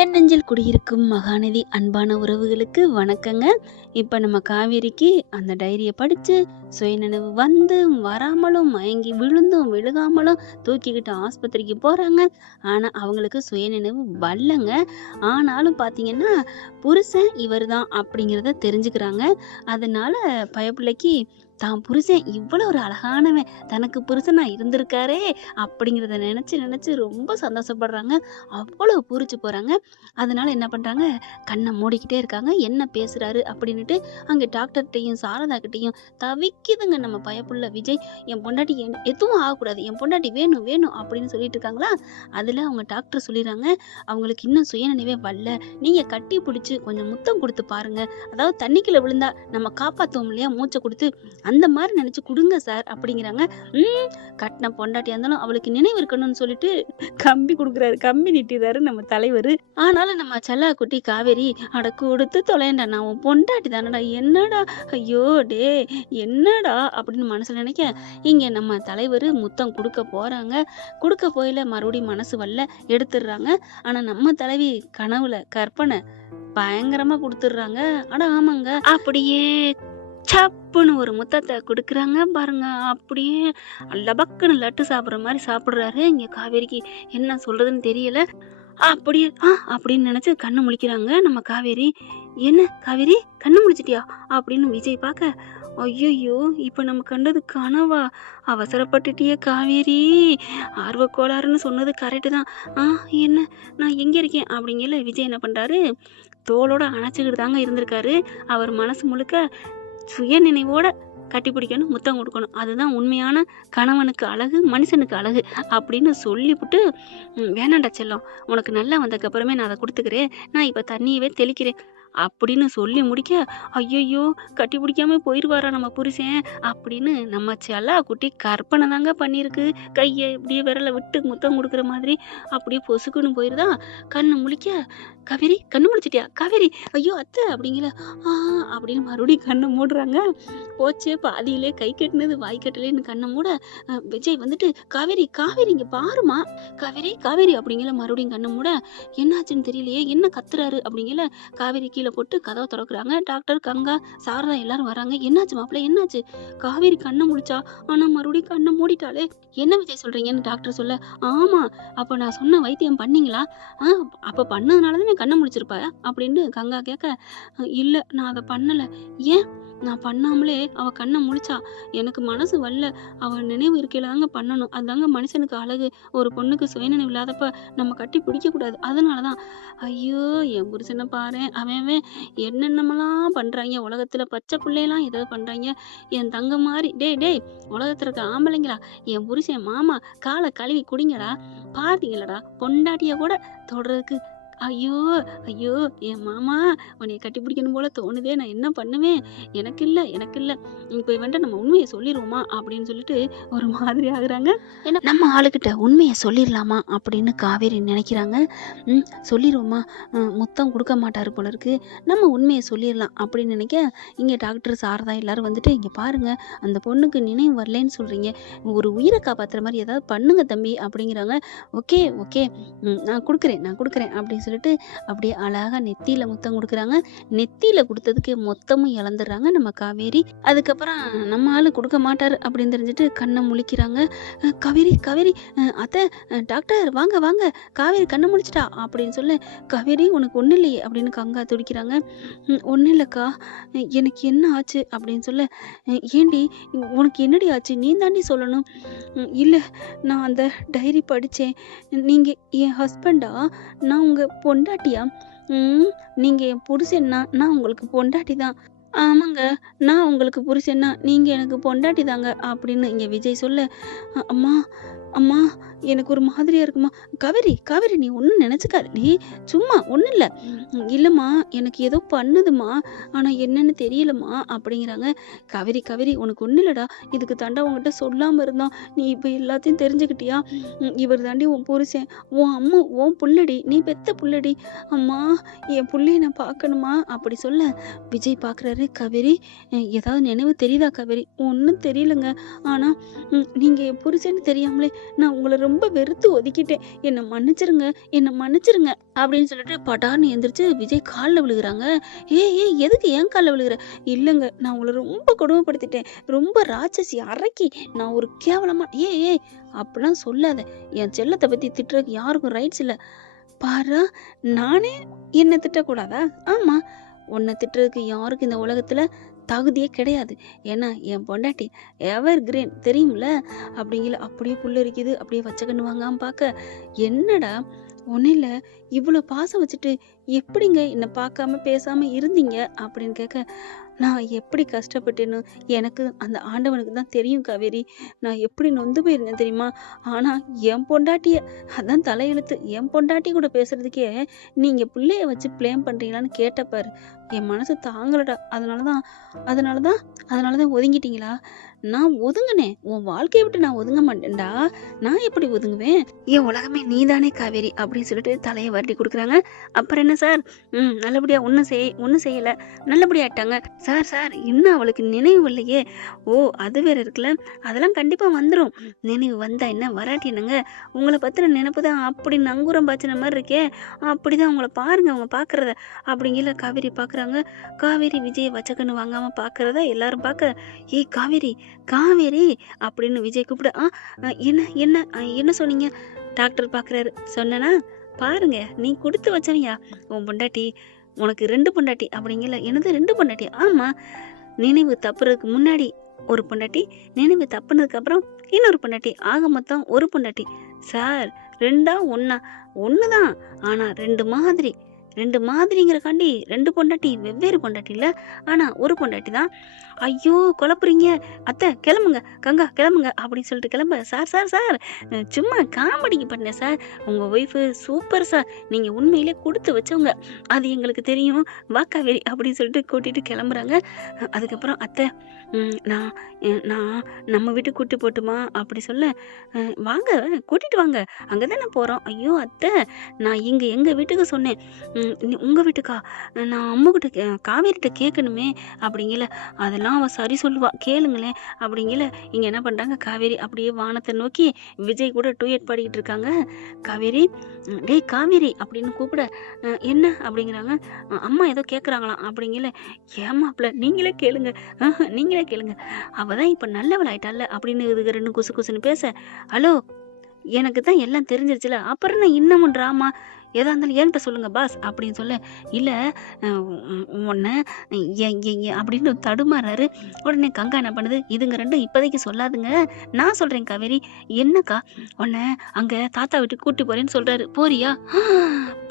என் நெஞ்சில் குடியிருக்கும் மகாநதி அன்பான உறவுகளுக்கு வணக்கங்க. இப்போ நம்ம காவேரிக்கு அந்த டைரியை படித்து சுயநினைவு வந்து வராமலும் மயங்கி விழுந்தும் விழுகாமலும் தூக்கிக்கிட்டு ஆஸ்பத்திரிக்கு போகிறாங்க. ஆனால் அவங்களுக்கு சுயநினைவு வரலங்க. ஆனாலும் பார்த்தீங்கன்னா புருஷன் இவர் தான் அப்படிங்கிறத தெரிஞ்சுக்கிறாங்க. அதனால பயப்பிள்ளைக்கு தான் புருஷன் இவ்வளோ ஒரு அழகானவன் தனக்கு புருஷனா இருந்திருக்காரே அப்படிங்கிறத நினச்சி ரொம்ப சந்தோஷப்படுறாங்க. அவ்வளோ பூரிச்சு போகிறாங்க. அதனால என்ன பண்ணுறாங்க, கண்ணை மூடிக்கிட்டே இருக்காங்க. என்ன பேசுகிறாரு அப்படின்னுட்டு அங்கே டாக்டர்கிட்டையும் சாரதாக்கிட்டையும் தவிக்குதுங்க நம்ம பயப்புள்ள விஜய். என் பொண்டாட்டி எதுவும் ஆகக்கூடாது, என் பொண்டாட்டி வேணும் வேணும் அப்படின்னு சொல்லிட்டு இருக்காங்களா. அதில் அவங்க டாக்டர் சொல்லிடுறாங்க, அவங்களுக்கு இன்னும் சுயநினைவே வரல, நீங்கள் கட்டி பிடிச்சி கொஞ்சம் முத்தம் கொடுத்து பாருங்க, அதாவது தண்ணிக்குள்ளே விழுந்தா நம்ம காப்பாற்றுவோம் இல்லையா மூச்சை கொடுத்து, அந்த மாதிரி நினச்சி கொடுங்க சார் அப்படிங்கிறாங்க. கட்டின பொண்டாட்டியாக இருந்தாலும் அவளுக்கு நினைவு இருக்கணும்னு சொல்லிட்டு கம்பி கொடுக்குறாரு, கம்பி நிட்டிடுறாரு நம்ம தலைவர். ஆனாலும் நம்ம செல்லா குட்டி காவேரி, அட கொடுத்து தொலைண்டா, நான் உன் பொண்டாட்டி தானடா, என்னடா ஐயோ டே என்னடா அப்படின்னு மனசுல நினைக்க, இங்க நம்ம தலைவர் முத்தம் கொடுக்க போறாங்க. கொடுக்க போயில மறுபடியும் மனசு வரல, எடுத்துடுறாங்க. ஆனா நம்ம தலைவி கனவுல கற்பனை பயங்கரமா கொடுத்துடுறாங்க. அட ஆமாங்க, அப்படியே சப்புன்னு ஒரு முத்தத்தை கொடுக்குறாங்க பாருங்க. அப்படியே லபக்குன்னு லட்டு சாப்பிட்ற மாதிரி சாப்பிட்றாரு. இங்க காவேரிக்கு என்ன சொல்றதுன்னு தெரியல. அப்படியே அப்படின்னு நினைச்சு கண்ணு முழிக்கிறாங்க நம்ம காவேரி. என்ன காவேரி கண்ணு முழிச்சிட்டியா அப்படின்னு விஜய் பார்க்க, ஐயோ இப்ப நம்ம கண்டது கனவா, அவசரப்பட்டுட்டியே காவேரி, ஆர்வ கோளாறுன்னு சொன்னது கரெக்டு தான். என்ன நான் எங்க இருக்கேன் அப்படிங்கல விஜய் என்ன பண்றாரு, தோளோட அணைச்சிக்கிட்டு தாங்க இருந்திருக்காரு. அவர் மனசு முழுக்க சுய நினைவோட கட்டி பிடிக்கணும், முத்தம் கொடுக்கணும், அதுதான் உண்மையான கணவனுக்கு அழகு, மனுஷனுக்கு அழகு அப்படின்னு சொல்லிவிட்டு, வேணாண்டா செல்லம், உனக்கு நல்லா வந்ததுக்கப்புறமே நான் அதை கொடுத்துக்கிறேன், நான் இப்போ தண்ணியவே தெளிக்கிறேன் அப்படின்னு சொல்லி முடிக்க, ஐயோ கட்டி பிடிக்காம போயிடுவாரா நம்ம புருஷன் அப்படின்னு நம்ம செல்லா குட்டி கற்பனை தாங்க பண்ணியிருக்கு. கையை இப்படியே விரலை விட்டு முத்தம் கொடுக்குற மாதிரி அப்படியே பொசுக்குன்னு போயிருதா. கண்ணு முழிக்க, காவேரி கண்ணு முழிச்சிட்டியா காவேரி, ஐயோ அத்தை அப்படிங்கிற அப்படின்னு மறுபடியும் கண்ணை மூடுறாங்க. போச்சே பாதியிலே கை கட்டினது வாய் கட்டலேன்னு கண்ணை மூட, விஜய் வந்துட்டு காவேரி காவேரி இங்கே பாருமா, காவேரி காவேரி அப்படிங்கிற மறுபடியும் கண்ணை மூட, என்னாச்சுன்னு தெரியலையே, என்ன கத்துறாரு அப்படிங்கிற காவேரி கீழே போட்டு கதவை திறக்கிறாங்க. டாக்டர் கங்கா சாரதா எல்லாரும் வராங்க. என்னாச்சு மாப்பிள்ள என்னாச்சு, காவேரி கண்ணை முடிச்சா ஆனா மறுபடியும் கண்ணை மூடிட்டாலே, என்ன விஜய் சொல்றீங்கன்னு டாக்டர் சொல்ல, ஆமா அப்ப நான் சொன்ன வைத்தியம் பண்ணீங்களா, அப்ப பண்ணதுனாலதான் கண்ணை முடிச்சிருப்பா அப்படின்னு கங்கா கேட்க, இல்ல நான் அதை பண்ணல. ஏன், நான் பண்ணாமலே அவ கண்ணை முழிச்சா, எனக்கு மனசு வரல, அவ நினைவு இருக்கையில தாங்க பண்ணணும், அதுதாங்க மனுஷனுக்கு அழகு, ஒரு பொண்ணுக்கு சுயநினைவு இல்லாதப்ப நம்ம கட்டி பிடிக்க கூடாது, அதனாலதான். ஐயோ என் புருஷனை பாரு, அவன் என்னென்னமெல்லாம் பண்றாங்க உலகத்துல, பச்சை பிள்ளையெல்லாம் ஏதாவது பண்றாங்க, என் தங்க மாதிரி டேய் உலகத்துல இருக்க ஆம்பளைங்களா, என் புருஷன் மாமா காலை கழுவி குடிங்கடா, பாத்தீங்களடா பொண்டாட்டிய கூட தொடறதுக்கு, ஐயோ ஐயோ என் மாமா உன்னைய கட்டி பிடிக்கணும் போல தோணுதே, நான் என்ன பண்ணுவேன், எனக்கு இல்லை இப்போ இவன்ட்ட நம்ம உண்மையை சொல்லிடுவோமா அப்படின்னு சொல்லிட்டு ஒரு மாதிரி ஆகுறாங்க. ஏன்னா நம்ம ஆளுகிட்ட உண்மையை சொல்லிடலாமா அப்படின்னு காவேரி நினைக்கிறாங்க. சொல்லிடுவோமா, முத்தம் கொடுக்க மாட்டாரு போல இருக்கு, நம்ம உண்மையை சொல்லிடலாம் அப்படின்னு நினைக்க, இங்கே டாக்டர் சாரதா எல்லாரும் வந்துட்டு, இங்கே பாருங்க அந்த பொண்ணுக்கு நினைவு வரலன்னு சொல்றீங்க, ஒரு உயிரை காப்பாற்றுற மாதிரி ஏதாவது பண்ணுங்க தம்பி அப்படிங்கிறாங்க. ஓகே நான் கொடுக்குறேன் அப்படின்னு சொல்லிட்டு அப்படியே அழகா நெத்தியில முத்தம் கொடுக்குறாங்க. நெத்தியில கொடுத்ததுக்கு மொத்தமும் இழந்துடுறாங்க நம்ம காவேரி. அதுக்கப்புறம் நம்ம ஆளு கொடுக்க மாட்டாரு அப்படின்னு தெரிஞ்சுட்டு கண்ணை முழிக்கிறாங்க. காவேரி அத்தை டாக்டர் வாங்க காவேரி கண்ணை முழிச்சிட்டா அப்படின்னு சொல்ல, காவேரி உனக்கு ஒன்றும் இல்லையே அப்படின்னு கங்கா துடிக்கிறாங்க. ஒன்றும் இல்லைக்கா, எனக்கு என்ன ஆச்சு அப்படின்னு சொல்ல, ஏண்டி உனக்கு என்னடி ஆச்சு, நீ தாண்டி சொல்லணும். இல்லை நான் அந்த டைரி படித்தேன், நீங்கள் என் ஹஸ்பண்டா, நான் உங்கள் பொண்டாட்டியா, நீங்கள் என் புருஷன்னா நான் உங்களுக்கு பொண்டாட்டி தான். ஆமாங்க, நான் உங்களுக்கு புருஷன்னா நீங்கள் எனக்கு பொண்டாட்டி தாங்க அப்படின்னு இங்கே விஜய் சொல்ல, அம்மா அம்மா எனக்கு ஒரு மாதிரியா இருக்குமா, காவேரி நீ ஒன்றும் நினச்சிக்காதடி, சும்மா ஒன்றும் இல்லை, இல்லைம்மா எனக்கு ஏதோ பண்ணுதுமா, ஆனால் என்னன்னு தெரியலம்மா அப்படிங்கிறாங்க. காவேரி உனக்கு ஒன்றும் இல்லைடா, இதுக்கு தாண்டா உங்ககிட்ட சொல்லாமல் இருந்தோம், நீ இப்போ எல்லாத்தையும் தெரிஞ்சுக்கிட்டியா, இவர் தாண்டி உன் புருஷன், உன் அம்மா உன் புள்ளடி, நீ பெத்த புள்ளடி, அம்மா என் புள்ளைய நான் பார்க்கணுமா அப்படி சொல்ல, விஜய் பார்க்குறாரு. காவேரி ஏதாவது நினைவு தெரியுதா காவேரி, ஒன்றும் தெரியலங்க, ஆனால் நீங்கள் என் புருஷன்னு தெரியாமலே நான் உங்களை ரொம்ப வெறுத்து ஒதுக்கிட்டேன். என்னை மன்னிச்சிருங்க, என்னை மன்னிச்சிருங்க அப்படின்னு சொல்லிட்டு படார்னு எந்திரிச்சு விஜய் காலில் விழுகுறாங்க. ஏய் எதுக்கு ஏன் காலில் விழுகுற? இல்லைங்க, நான் உங்களை ரொம்ப கொடுமைப்படுத்திட்டேன், ரொம்ப ராட்சசி அரக்கி, நான் ஒரு கேவலமா ஏய் அப்படிலாம் சொல்லாத. என் செல்லத்தை பத்தி திட்டுறதுக்கு யாருக்கும் ரைட்ஸ் இல்லை. பாரா, நானே என்ன திட்டக்கூடாதா? ஆமா, உன்னை திட்டுறதுக்கு யாருக்கும் இந்த உலகத்துல தகுதியே கிடையாது. ஏன்னா என் பொண்டாட்டி எவர் கிரீன் தெரியும்ல அப்படிங்கல. அப்படியே புல்லரிக்குது. அப்படியே வச்ச கண்ணு வாங்காம பார்க்க, என்னடா ஒன்னில இவ்வளோ பாசம் வச்சுட்டு எப்படிங்க என்னை பார்க்காம பேசாம இருந்தீங்க அப்படின்னு கேட்க, நான் எப்படி கஷ்டப்பட்டேன்னு எனக்கு அந்த ஆண்டவனுக்கு தான் தெரியும் காவேரி. நான் எப்படி நொந்து போயிருந்தேன் தெரியுமா? ஆனா என் பொண்டாட்டிய, அதான் தலையெழுத்து, என் பொண்டாட்டி கூட பேசுறதுக்கே நீங்க பிள்ளைய வச்சு பிளேம் பண்றீங்களான்னு கேட்டப்பாரு, என் மனசு தாங்கலடா. அதனாலதான் ஒதுங்கிட்டீங்களா? நான் ஒதுங்கினேன், உன் வாழ்க்கையை விட்டு நான் ஒதுங்க மாட்டேன்டா. நான் எப்படி ஒதுங்குவேன்? என் உலகமே நீதானே காவேரி அப்படின்னு சொல்லிட்டு தலையை வருடி கொடுக்குறாங்க. அப்புறம் என்ன சார்? நல்லபடியா ஒன்றும் செய்யலை, நல்லபடியா ஆயிட்டாங்க சார். இன்னும் அவளுக்கு நினைவு இல்லையே? ஓ, அது வேற இருக்குல்ல, அதெல்லாம் கண்டிப்பா வந்துடும். நினைவு வந்தா என்ன, வராட்டி என்னங்க? உங்களை பத்தின நினைப்பு தான் அப்படி நங்கூரம் பாய்ச்சின மாதிரி இருக்கே, அப்படிதான் உங்களை பாருங்க, அவங்க பாக்குறத அப்படிங்கிற காவேரி பாக்குறாங்க. காவேரி விஜய் வச்சக்கண்ணு வாங்காம பாக்குறத எல்லாரும் பார்க்க, ஏய் காவேரி அப்படின்னு விஜய் கூப்பிட, என்ன சொன்னீங்க? டாக்டர் பாக்குறாரு. சொன்னா பாருங்க, நீ கொடுத்து வச்சவையா உன் பொண்டாட்டி, உனக்கு 2 பொண்டாட்டி அப்படிங்கல. என்னது 2 பொண்டாட்டி? ஆமா, நினைவு தப்புறதுக்கு முன்னாடி ஒரு பொண்டாட்டி, நினைவு தப்புனதுக்கு அப்புறம் இன்னொரு பொண்டாட்டி, ஆக மொத்தம் ஒரு பொண்டாட்டி. சார், 2ஆ 1ஆ? 1தான், ஆனா 2 மாதிரிங்கிறக்காண்டி 2 பொண்டாட்டி, வெவ்வேறு பொண்டாட்டி இல்ல, ஆனா ஒரு பொண்டாட்டி தான். ஐயோ குழப்புறீங்க அத்தை, கிளம்புங்க, கங்கா கிளம்புங்க அப்படின்னு சொல்லிட்டு கிளம்ப, சார் சும்மா காமெடிக்கு பண்ணேன் சார், உங்க ஒய்ஃபு சூப்பர் சார், நீங்க உண்மையிலே கொடுத்து வச்சவங்க, அது எங்களுக்கு தெரியும், வா காவேரி அப்படின்னு சொல்லிட்டு கூட்டிட்டு கிளம்புறாங்க. அதுக்கப்புறம் அத்தை, நான் நான் நம்ம வீட்டுக்கு கூட்டி போட்டுமா அப்படி சொல்ல, வாங்க கூட்டிட்டு வாங்க, அங்கதானே போறோம். ஐயோ அத்தை, நான் இங்க எங்க வீட்டுக்கு சொன்னேன், உங்க வீட்டுக்கா? நான் அம்மாக்கிட்ட காவேரிட்ட கேட்கணுமே அப்படிங்கல. அதெல்லாம் அவ சரி சொல்லுவா, கேளுங்களேன் அப்படிங்கல. இங்க என்ன பண்றாங்க, காவேரி அப்படியே வானத்தை நோக்கி விஜய் கூட டூயட் பாடிக்கிட்டு இருக்காங்க. காவேரி, டேய் காவேரி அப்படின்னு கூப்பிட, என்ன அப்படிங்கிறாங்க. அம்மா ஏதோ கேட்குறாங்களாம் அப்படிங்கல. ஏமாப்ல, நீங்களே கேளுங்க, அவதான் இப்ப நல்லவளாயிட்டால அப்படின்னு இதுக்கு 2 குசு குசுன்னு பேச, ஹலோ, எனக்கு தான் எல்லாம் தெரிஞ்சிருச்சுல, அப்புறம் என்ன இன்னமும் ட்ராமா? எதா இருந்தாலும் என்கிட்ட சொல்லுங்க பாஸ் அப்படின்னு சொல்ல, இல்ல உன்னை அப்படின்னு தடுமாறாரு. உடனே கங்கா என்ன பண்ணுது, இதுங்க 2 இப்போதைக்கு சொல்லாதுங்க, நான் சொல்றேன் காவேரி. என்னக்கா? உன்னை அங்க தாத்தா வீட்டுக்கு கூட்டி போறேன்னு சொல்றாரு, போறியா?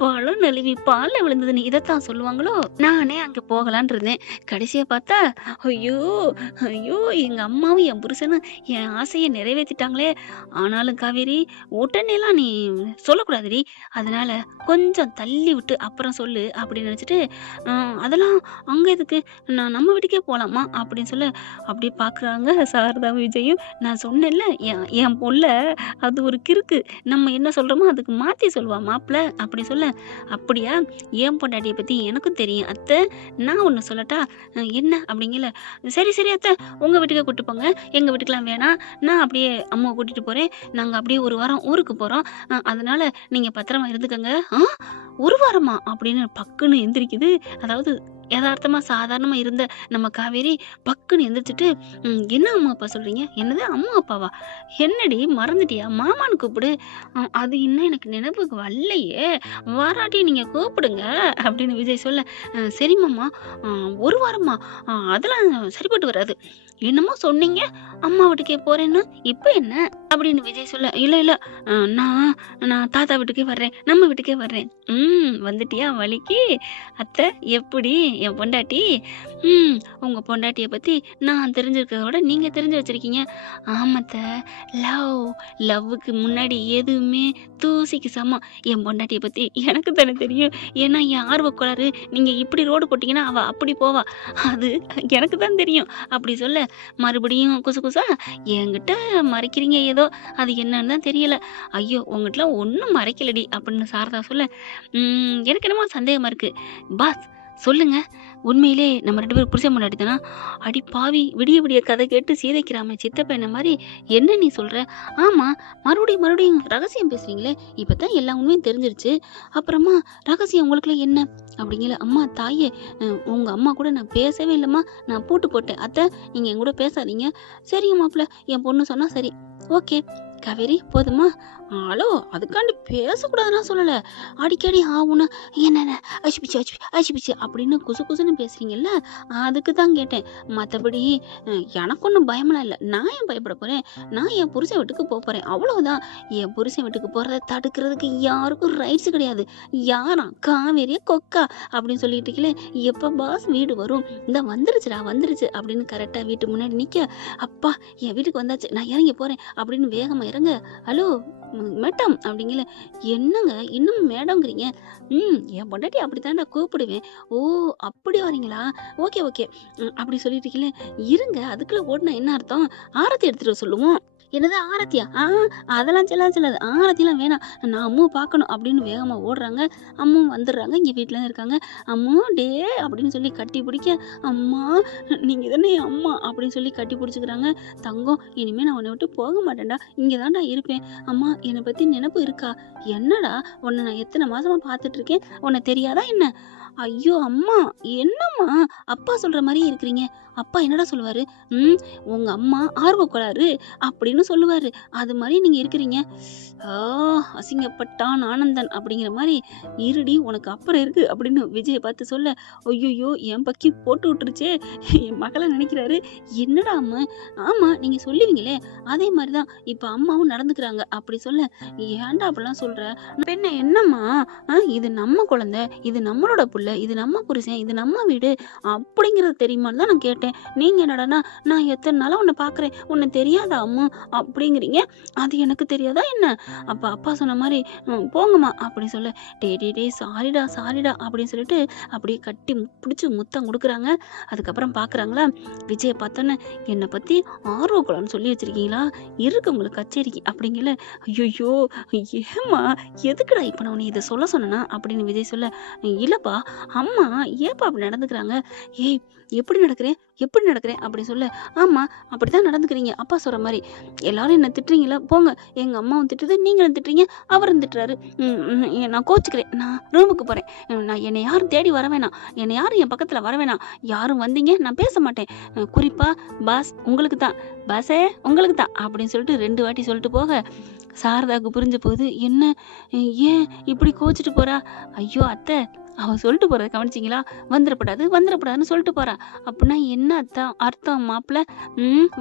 பழம் நழுவி பால்ல விழுந்ததுன்னு இதைத்தான் சொல்லுவாங்களோ? நானே அங்க போகலான் இருந்தேன், கடைசியா பார்த்தா ஐயோ எங்க அம்மாவும் என் புருஷனும் என் ஆசையை நிறைவேற்றிட்டாங்களே. ஆனாலும் காவேரி, உடனேலாம் நீ சொல்லக்கூடாதுடி, அதனால கொஞ்சம் தள்ளி விட்டு அப்புறம் சொல்லு அப்படின்னு நினைச்சிட்டு, அதெல்லாம் அங்க எதுக்கு, நான் நம்ம வீட்டுக்கே போலாமா அப்படின்னு சொல்ல, அப்படியே பாக்குறாங்க சாரதாவும் விஜயும். நான் சொன்னேன்ல, என் பொல்ல அது ஒரு கிறுக்கு, நம்ம என்ன சொல்றோமோ அதுக்கு மாத்தி சொல்லுவா மாப்பிள்ள அப்படி சொல்ல, அப்படியா? என் பொண்டாட்டியை பத்தி எனக்கும் தெரியும் அத்தை, நான் ஒண்ணு சொல்லட்டா? என்ன அப்படிங்கல. சரி அத்தை, உங்க வீட்டுக்கே கூட்டு போங்க, எங்க வீட்டுக்கெல்லாம் வேணாம், நான் அப்படியே அம்மாவை கூட்டிட்டு போறேன், நாங்க அப்படியே 1 வாரம் ஊருக்கு போறோம், அதனால நீங்க பத்திரமா இருந்துக்கங்க. 1 வாரமா அப்படின்னு பக்குன்னு எந்திரிக்குது. அதாவது யதார்த்தமா சாதாரணமா இருந்த நம்ம காவேரி பக்குன்னு எந்திரிச்சிட்டு, என்ன அம்மா அப்பா சொல்றீங்க? என்னது அம்மா அப்பாவா? என்னடி மறந்துட்டியா? மாமான்னு கூப்பிடு. அது இன்னும் எனக்கு நினைப்புக்கு வரலையே, வராட்டி நீங்க கூப்பிடுங்க அப்படின்னு விஜய் சொல்ல, சரி மாமா, 1 வாரமா? அதெல்லாம் சரிப்பட்டு வராது, என்னமோ சொன்னீங்க அம்மா வீட்டுக்கே போறேன்னு, இப்ப என்ன அப்படின்னு விஜய் சொல்ல, இல்ல நான் தாத்தா வீட்டுக்கே வர்றேன், நம்ம வீட்டுக்கே வர்றேன். வந்துட்டியா வலிக்கு? அத்தை எப்படி என் பொண்டாட்டி? உங்க பொண்டாட்டிய பத்தி நான் தெரிஞ்சிருக்கிறத விட நீங்க தெரிஞ்சு வச்சிருக்கீங்க. ஆமத்த, லவ்வுக்கு முன்னாடி எதுவுமே தூசிக்கு சமம். என் பொண்டாட்டிய பத்தி எனக்கு தானே தெரியும், ஏன்னா என் ஆர்வக்கோளாறு, நீங்க இப்படி ரோடு போட்டீங்கன்னா அவ அப்படி போவா, அது எனக்கு தான் தெரியும் அப்படி சொல்ல, மறுபடியும் குசா என்கிட்ட மறைக்கிறீங்க ஏதோ, அது என்னன்னு தான் தெரியல. ஐயோ, உங்ககிட்டலாம் ஒன்றும் மறைக்கலடி அப்படின்னு சாரதா சொல்ல, எனக்கு என்னமோ சந்தேகமா இருக்கு பாஸ், சொல்லுங்க, உண்மையிலே நம்ம 2 பேரும் புருஷன் பொண்டாட்டி தானா? அடி பாவி! விடிய விடிய கதை கேட்டு சீதைக்கிறாம சித்தப்ப என்ன மாரி என்ன நீ சொல்ற? ஆமா, மறுபடியும் மறுபடியும் ரகசியம் பேசுறீங்களே! இப்ப தான் எல்லா உண்மையும் தெரிஞ்சிருச்சு. அப்புறமா ரகசியம் உங்களுக்குள்ள என்ன? அப்படிங்கல. அம்மா தாயே, உங்க அம்மா கூட நான் பேசவே இல்லம்மா. நான் பூட்டு போட்டேன். அத்தை, நீங்க என் கூட பேசாதீங்க. சரிங்க மாப்பிள, என் பொண்ணு சொன்னா சரி. ஓகே. காவேரி போதுமா? ஹலோ, அதுக்காண்டி பேசக்கூடாதுன்னா சொல்லல. அடிக்கடி ஆவுன்னா என்னென்ன அச்சிபிச்சு அச்சிபி அச்சிபிச்சு அப்படின்னு குசு குசுன்னு பேசுறீங்கல்ல, அதுக்கு தான் கேட்டேன். மற்றபடி எனக்கு ஒன்றும் பயமெல்லாம் இல்லை. நான் ஏன் பயப்பட போறேன்? நான் என் புருஷன் வீட்டுக்கு போறேன், அவ்வளவுதான். என் புருஷன் வீட்டுக்கு போறதை தடுக்கிறதுக்கு யாருக்கும் ரைட்ஸ் கிடையாது. யாரா காவேரியா கொக்கா அப்படின்னு சொல்லிட்டு இருக்கீங்களே, எப்ப பாஸ் வீடு வரும்? இந்த வந்துருச்சுடா வந்துருச்சு அப்படின்னு கரெக்டா வீட்டு முன்னாடி நிக்க, அப்பா என் வீட்டுக்கு வந்தாச்சு, நான் இறங்கி போறேன் அப்படின்னு வேகமா இறங்க. ஹலோ மேடம் அப்படிங்கல. என்னங்க இன்னும் மேடம்ங்கிறீங்க? என் பொண்டாட்டி அப்படித்தான்டா கூப்பிடுவேன். ஓ, அப்படி வரீங்களா? ஓகே ஓகே அப்படி சொல்லிட்டு இருக்கீங்களே, இருங்க அதுக்குள்ள ஓடுனா என்ன அர்த்தம்? ஆரத்தி எடுத்துட்டு வர சொல்லுவோம். என்னது ஆரத்தியா? அதெல்லாம் செல்லாது. ஆரத்திலாம் வேணாம், நான் அம்முவை பார்க்கணும் அப்படின்னு வேகமா ஓடுறாங்க. அம்மும் வந்துடுறாங்க. இங்க வீட்டுல தான் இருக்காங்க. அம்மு டே அப்படின்னு சொல்லி கட்டி பிடிக்க, அம்மா நீங்க தானே என் அம்மா அப்படின்னு சொல்லி கட்டி பிடிச்சிக்கிறாங்க. தங்கம், இனிமே நான் உன்னை விட்டு போக மாட்டேன்டா, இங்க தான்டா இருப்பேன். அம்மா என்னை பத்தி நினைப்பு இருக்கா? என்னடா, உன்னை நான் எத்தனை மாசமா பார்த்துட்டு இருக்கேன், உன்னை தெரியாதா என்ன? ஐயோ அம்மா, என்னம்மா அப்பா சொல்ற மாதிரியே இருக்கிறீங்க. அப்பா என்னடா சொல்லுவாரு? உங்க அம்மா ஆர்வ கோளாறு அப்படின்னு சொல்லுவாரு. அது மாதிரி நீங்க இருக்கிறீங்க. அசிங்கப்பட்டான் ஆனந்தன் அப்படிங்கிற மாதிரி. இருடி உனக்கு அப்புறம் இருக்கு அப்படின்னு விஜயை பார்த்து சொல்ல, ஐயோ என் பக்கி போட்டு விட்டுருச்சே, என் மகளை நினைக்கிறாரு. என்னடா அம்மா? ஆமா நீங்க சொல்லுவீங்களே அதே மாதிரிதான் இப்ப அம்மாவும் நடந்துக்கிறாங்க அப்படி சொல்ல, ஏன்டா அப்படிலாம் சொல்ற? பெண்ண என்னம்மா, இது நம்ம குழந்தை, இது நம்மளோட புள்ள, இது நம்ம புருஷன், இது நம்ம வீடு அப்படிங்கிறது தெரியுமான்னு தான் நான் கேட்டேன். நீங்க என்னடானா, நான் எத்தனை நாளா உன்னை பாக்குறேன், உன்னை தெரியாதா அம்மா அப்படிங்கிறீங்க. அது எனக்கு தெரியாதா என்ன? அப்ப அப்பா சொன்ன மாதிரி போங்கம்மா அப்படி சொல்ல, டே சாரிடா அப்படின்னு சொல்லிட்டு அப்படியே கட்டி பிடிச்சி முத்தம் கொடுக்குறாங்க. அதுக்கப்புறம் பாக்குறாங்களா, விஜயை பார்த்தோன்னே, என்னை பத்தி ஆர்வக்குளம்னு சொல்லி வச்சிருக்கீங்களா, இருக்கு உங்களுக்கு கச்சேரிக்கு அப்படிங்கல. ஐயோ ஏமா, எதுக்குடா இப்ப நான் உன்னை இதை சொல்ல சொன்னா அப்படின்னு விஜய் சொல்ல, இல்லப்பா அம்மா ஏப்பா அப்படி நடந்துக்கிறாங்க? ஏய் எப்படி நடக்கிறேன் அப்படி சொல்ல, ஆமா அப்படித்தான் நடந்துக்கிறீங்க அப்பா சொல்ற மாதிரி. எல்லாரும் என்ன திட்டுறீங்களா? போங்க, எங்க அம்மாவும் திட்டுது, நீங்களும் திட்டுறீங்க, அவரும் திட்டுறாரு. நான் கோச்சுக்கிறேன், நான் ரூமுக்கு போறேன். நான் என்னை யாரும் தேடி வர வேணாம், என்னை யாரும் என் பக்கத்துல வர வேணாம். யாரும் வந்தீங்க நான் பேச மாட்டேன். குறிப்பா பாஸ் உங்களுக்கு தான், பாஸே உங்களுக்கு தான் அப்படின்னு சொல்லிட்டு 2 வாட்டி சொல்லிட்டு போக, சாரதாவுக்கு புரிஞ்ச போகுது. என்ன ஏன் இப்படி கோச்சிட்டு போறா? ஐயோ அத்தை, அவ சொல்லிட்டு போறத கவனிச்சிங்களா? வந்துடப்படாதுன்னு சொல்லிட்டு போறா. அப்படின்னா என்ன அர்த்தம் மாப்பிள்ள?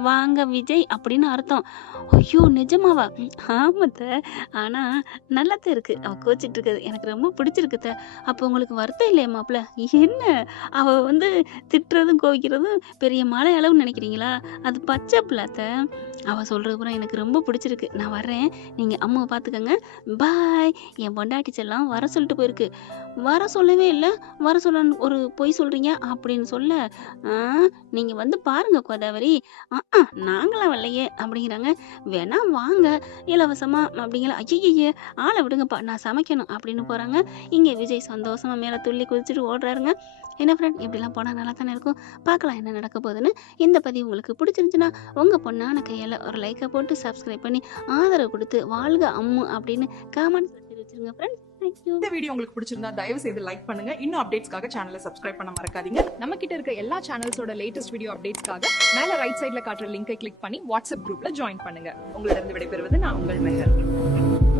வாங்க விஜய் அப்படின்னு அர்த்தம். ஐயோ நிஜமாவா? ஆமாத்த, ஆனா நல்லாத்தான் இருக்கு அவ கோச்சிட்டு இருக்கிறது, எனக்கு ரொம்ப பிடிச்சிருக்கு. அப்போ உங்களுக்கு வருத்தம் இல்லையா மாப்பிள்ள? என்ன அவ திட்டுறதும் கோவிக்கிறதும் பெரிய மலை அளவுன்னு நினைக்கிறீங்களா? அது பச்சை பிள்ளாத்த. அவ சொல்றது பூரா எனக்கு ரொம்ப பிடிச்சிருக்கு. நான் வர்றேன், நீங்க அம்மாவை பாத்துக்கங்க, பாய். என் பொண்டாட்டி செல்லம் வர சொல்லிட்டு போயிருக்கு. வர சொல்லவே இல்லை, வர சொல்ல ஒரு பொய் சொல்றீங்க அப்படின்னு சொல்ல, நீங்க பாருங்க கோதாவரி, நாங்களாம் வரலையே அப்படிங்கிறாங்க. வேணா வாங்க இலவசமா அப்படிங்கிற. ஐயே ஆளை விடுங்கப்பா, நான் சமைக்கணும் அப்படின்னு போறாங்க. இங்க விஜய் சந்தோஷமா மேல துள்ளி குதிச்சுட்டு ஓடுறாருங்க. என்ன ஃப்ரெண்ட், இப்படிலாம் போனால் நல்லா தானே இருக்கும். பார்க்கலாம் என்ன நடக்க போகுதுன்னு. இந்த பதிவு உங்களுக்கு பிடிச்சிருந்துச்சுன்னா உங்கள் பொண்ணான கையால் ஒரு லைக்கை போட்டு சப்ஸ்கிரைப் பண்ணி ஆதரவு கொடுத்து வாழ்க அம்மு அப்படின்னு காமெண்ட்ஸ் தெரிவிச்சிருங்க ஃப்ரெண்ட்ஸ். இந்த வீடியோ உங்களுக்கு பிடிச்சிருந்தா தயவு செய்து லைக் பண்ணுங்க. இன்னும் அப்டேட்ஸ்க்காக சேனலை சப்ஸ்கிரைப் பண்ண மறக்காதீங்க. நம்ம கிட்ட இருக்க எல்லா சேனல்ஸோட லேட்டஸ்ட் வீடியோ அப்டேட்ஸ்க்காக மேல ரைட் சைட்ல காட்டுற லிங்கை கிளிக் பண்ணி வாட்ஸ்அப் குரூப்ல ஜாயின் பண்ணுங்க. உங்களிடம் விடைபெறுவது நான் உங்கள் மெஹர்.